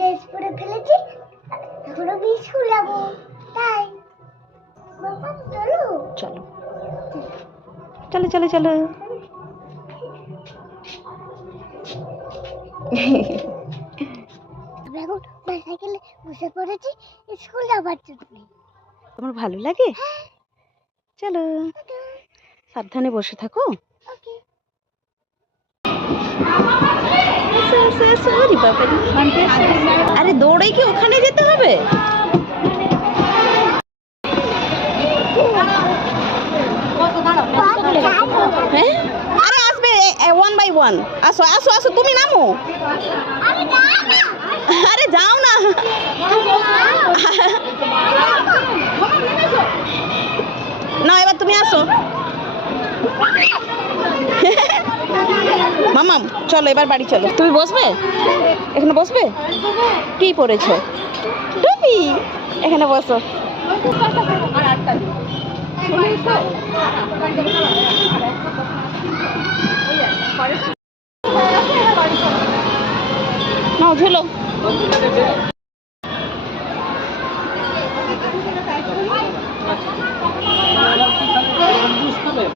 Dress পরে ফেলেছি, এখনো স্কুল যাবো, তাই বাবা চলো চলো চলো চলো চলো। আমি এখন সাইকেলে বসে পড়েছি স্কুল যাবার জন্য। তোমার ভালো লাগে? চলো, সাবধানে বসে থাকো। ওকে। আরে দৌড়ে কি ওখানে যেতে হবে? হ্যাঁ, আরে আসবে 1 by 1। আসো আসো আসো, তুমি নামো। আরে যাও না। না, এবার তুমি আসো। মামাম চলো এবার বাড়ি চলো। তুমি বসবে? এখানে বসবে? কি পরেছো? টুপি। এখানে বসো। নাও ঝুলো।